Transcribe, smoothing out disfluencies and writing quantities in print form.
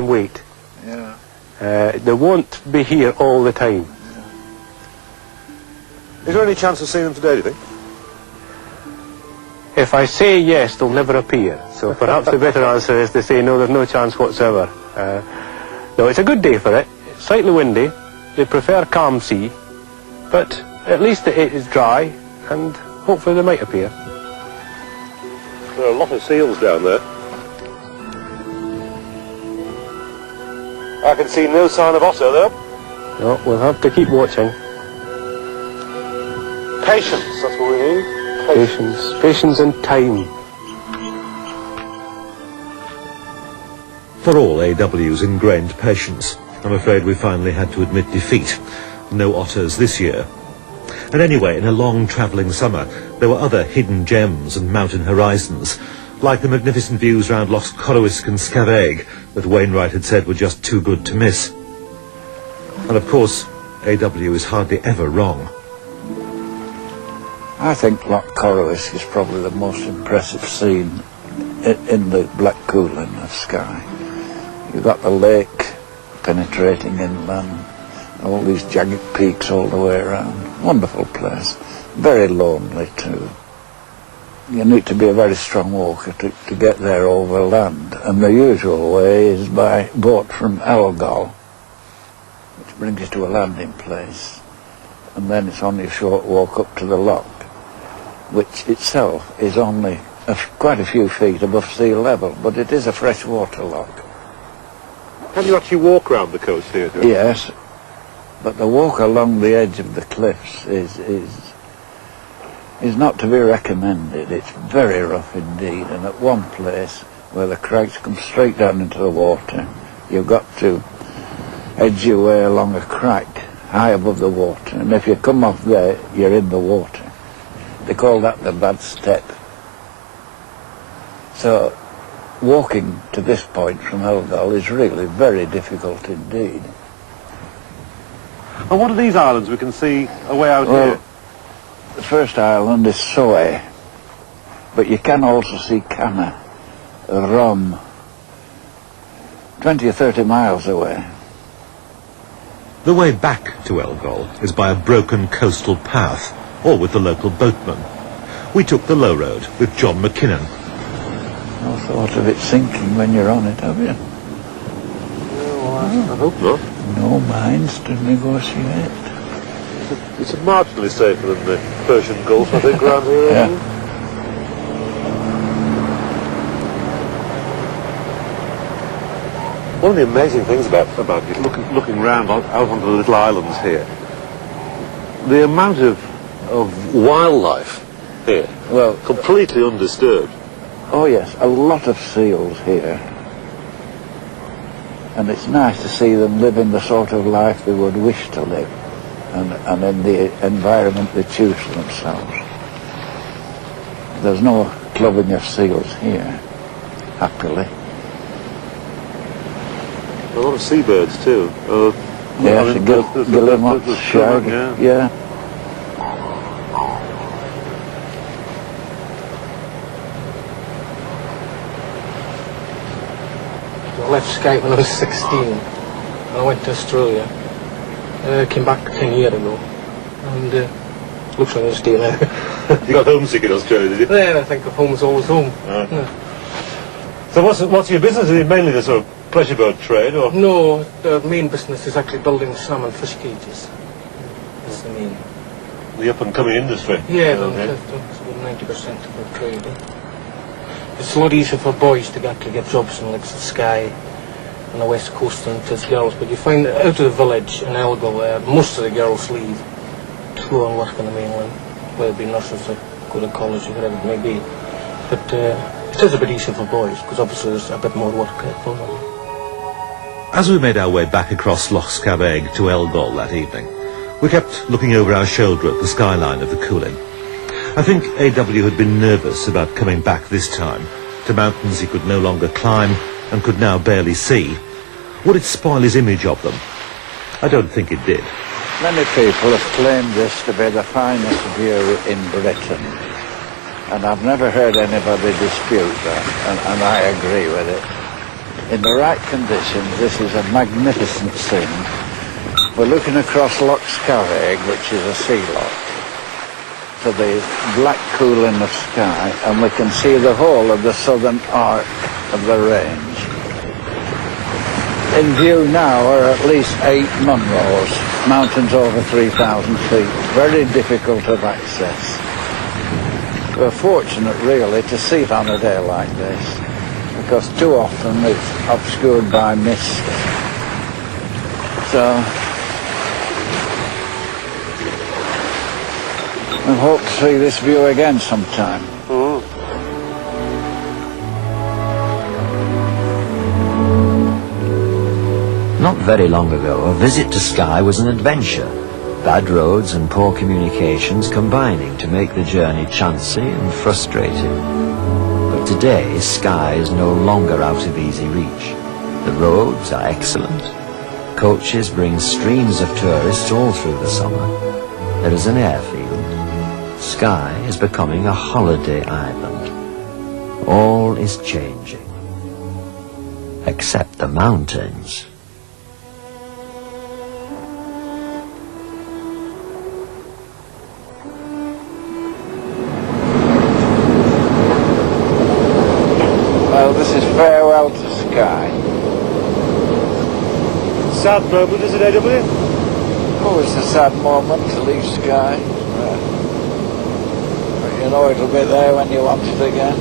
wait. Yeah. They won't be here all the time. Is there any chance of seeing them today, do you think? If I say yes, they'll never appear. So perhaps the better answer is to say no, there's no chance whatsoever. No, it's a good day for it. It's slightly windy. They prefer calm sea, but at least it is dry, and hopefully they might appear. There are a lot of seals down there. I can see no sign of otter, though. No, we'll have to keep watching. Patience, that's what we need. Patience and time. For all AW's ingrained patience, I'm afraid we finally had to admit defeat. No otters this year. And anyway, in a long travelling summer, there were other hidden gems and mountain horizons, like the magnificent views round Lochs Coruisk and Skye that Wainwright had said were just too good to miss. And of course, AW is hardly ever wrong. I think Loch Coruisk is probably the most impressive scene in the Black Cooling of Skye. You've got the lake penetrating inland, all these jagged peaks all the way around. Wonderful place. Very lonely too. You need to be a very strong walker to get there over land, and the usual way is by boat from Elgol, which brings you to a landing place, and then it's only a short walk up to the Loch, which itself is only quite a few feet above sea level, but it is a freshwater loch. Can you actually walk around the coast here? Yes, but the walk along the edge of the cliffs is not to be recommended. It's very rough indeed, and at one place where the crags come straight down into the water, you've got to edge your way along a crack high above the water, and if you come off there, you're in the water. They call that the bad step. So walking to this point from Elgol is really very difficult indeed. And what are these islands we can see away out here? The first island is Skye, but you can also see Canna, Rom, 20 or 30 miles away. The way back to Elgol is by a broken coastal path, or with the local boatmen. We took the low road with John McKinnon. No thought of it sinking when you're on it, have you? I hope not. No mines to negotiate. It's marginally safer than the Persian Gulf, I think, around here. Yeah. One of the amazing things about it, looking round out onto the little islands here, the amount of wildlife here, Well, completely undisturbed. oh yes, a lot of seals here. And it's nice to see them living the sort of life they would wish to live, and in the environment they choose for themselves. There's no clubbing of seals here, happily. A lot of seabirds too. Yes, guillemots, shag, yeah. I left Skye when I was 16, and I went to Australia. Came back 10 years ago, and looks like I'm staying there. You got homesick in Australia, did you? Yeah, I think of home is always home. Yeah. So what's your business? Is it mainly the sort of pleasure boat trade, or? No, the main business is actually building salmon fish cages. That's the main. The up-and-coming industry. Yeah, that's about 90% of our trade. It's a lot easier for boys to get jobs in like Skye on the west coast than it is girls, but you find out of the village in Elgol, most of the girls leave to go and work on the mainland, whether it be nurses or go to college or whatever it may be. But it is a bit easier for boys, because obviously there's a bit more work for them. As we made our way back across Loch Skye to Elgol that evening, we kept looking over our shoulder at the skyline of the Coolin. I think AW had been nervous about coming back this time to mountains he could no longer climb and could now barely see. Would it spoil his image of them? I don't think it did. Many people have claimed this to be the finest view in Britain, and I've never heard anybody dispute that, and I agree with it. In the right conditions, this is a magnificent scene. We're looking across Loch Skye, which is a sea loch, to the black coulee of Skye, and we can see the whole of the southern arc of the range. In view now are at least 8 Munros, mountains over 3,000 feet, very difficult of access. We're fortunate really to see it on a day like this, because too often it's obscured by mist. So I hope to see this view again sometime. Not very long ago, a visit to Skye was an adventure. Bad roads and poor communications combining to make the journey chancy and frustrating. But today, Skye is no longer out of easy reach. The roads are excellent. Coaches bring streams of tourists all through the summer. There is an airfield. Skye is becoming a holiday island. All is changing. Except the mountains. Well, this is farewell to Skye. Sad moment, is it, A.W.? Oh, it's a sad moment to leave Skye. But you know it'll be there when you want it again.